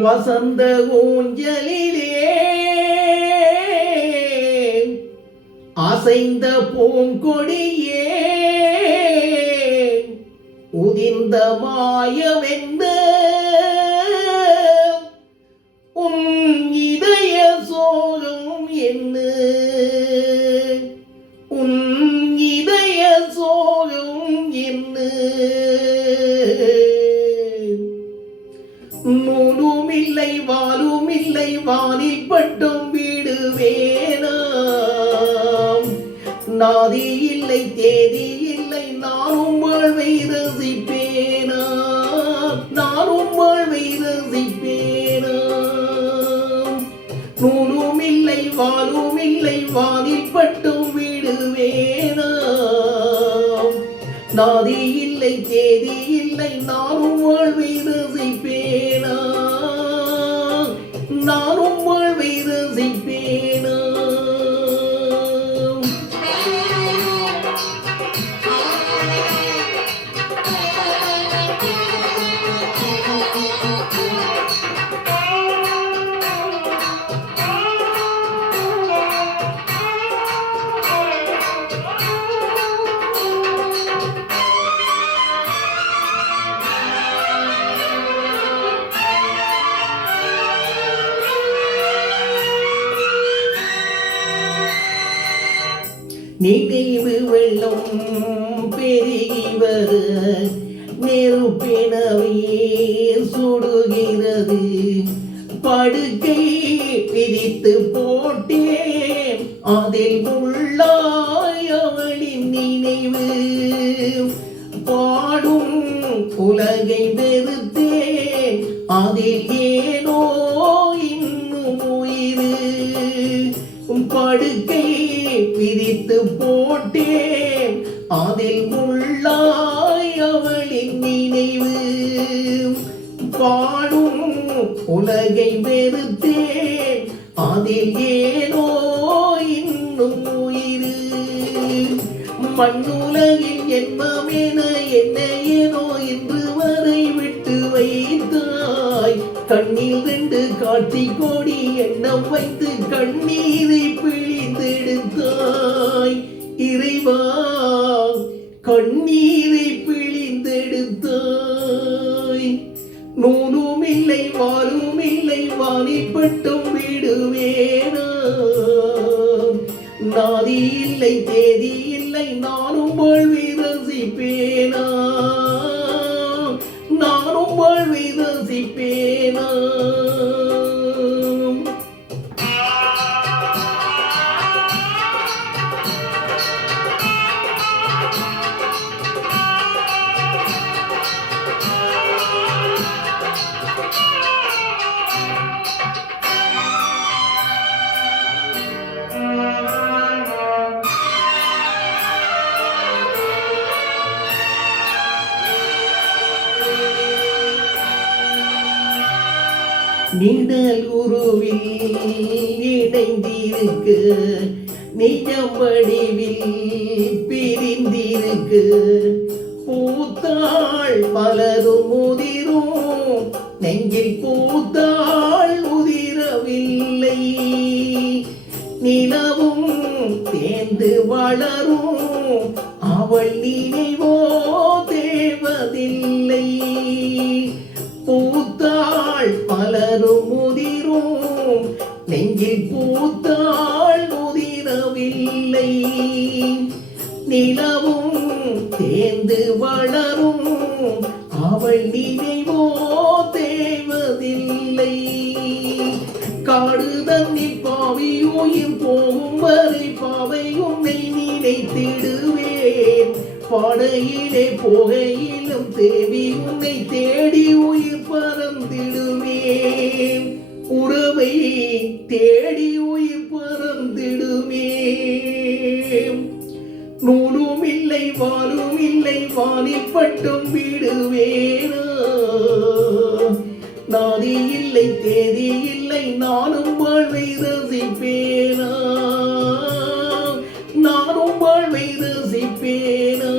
வசந்த ஊஞ்சலிலே அசைந்த பூங்கொடியே உதிர்ந்த மாயமென்ன உன் இதய சோகம் என்ன உன் இதய சோகம் என்ன நூலும் இல்லை வாலும் இல்லை வானில் பட்டும் வீடு வேணாம் நாதி இல்லை தேதி இல்லை நானும் வாழ்வை ரசிப்பேனா நானும் வாழ்வை ரசிப்பேனா நூலும் இல்லை வாலும் இல்லை வானில் பட்டும் வீடு வேணாம் நாதி இல்லை தேதி இல்லை நானும் வாழ்வை ரசிப்பேனா நானும் வாழ்வை ரசிப்பேனா நினைவு வெள்ளம் பெருகி வர நெருப்பினவே சுடுகிறது படுக்கை பிரித்து போட்டேன் அதில் உள்ளாய் அவளின் நினைவு பாடும் உலகை வெறுத்தேன் அதில் ஏனோ இன்னும் உயிர் படுக்கை பிரித்து போட்டேன் அதில் உள்ளாய் அவளின் நினைவு பாடும் உலகை வெறுத்தேன் அதில் ஏனோ இன்னும் உயிர் மண்ணுலகில் என்பமென என்ன ஏனோ இன்று வரை விட்டு வைத்தாய் கண்ணில் ரெண்டு காட்சி கோடி எண்ணம் வைத்து கண்ணீரை பிழிந்தெடுத்தாய் இறைவா கண்ணீரை பிழிந்தெடுத்தாய் நூலும் இல்லை வாலும் இல்லை வாணிப்பட்டும் விடுவேனா நாதி இல்லை தேதி இல்லை நானும் வாழ்வை ரசிப்பேனா நானும் வாழ்வை ரசிப்பேனா நிழல் உருவில் இணைந்திருக்க நிஜம் வடிவில் பிரிந்திருக்க பூத்தாள் பலரும் உதிரும் நெஞ்சில் பூத்தாள் உதிரவில்லை நிலவும் தேர்ந்து வளரும் அவள் நினைவோ தேவதில்லை பூத்தாள் பலரும் முதிரும் நெஞ்சில் பூத்தாள் முதிரவில்லை நிலவும் தேர்ந்து வளரும் அவள் நினைவோ தேவதில்லை காடு தண்ணீர் பாவி உயிர் போகும் வரை பாவை உன்னை நினைத்திடுவேன் பாடையிலே போகையிலும் தேவி உன்னை தேடி உயிர் பறந்திடுவேன் உறவை தேடி உயிர் பறந்திடுவேன் நூலும் இல்லை வாழும் இல்லை வானில் பட்டும் வீடு வேணா நாதி இல்லை தேதி இல்லை நானும் வாழ்வை ரசிப்பேனா நானும் வாழ்வை ரசிப்பேனா